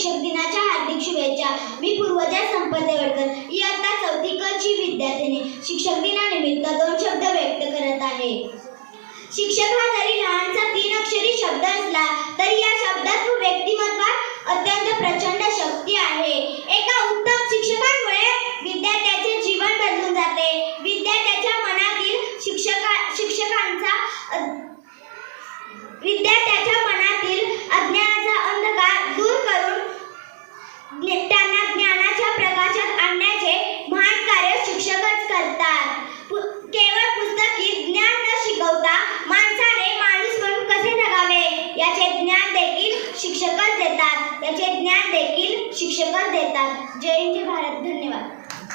शिक्षक दिनाच्या हार्दिक शुभेच्छा. मी पूर्वजा संपदे देवडकर इयत्ता चौथी कची विद्यार्थिनी. शिक्षक दिनानिमित्त दोन शब्द व्यक्त करत आहे. शिक्षक हा जरी लहानसा तीन अक्षरी शब्द देखील शिक्षकच देतात. याचे ज्ञान देखील शिक्षकच देतात. जय हिंद भारत. धन्यवाद.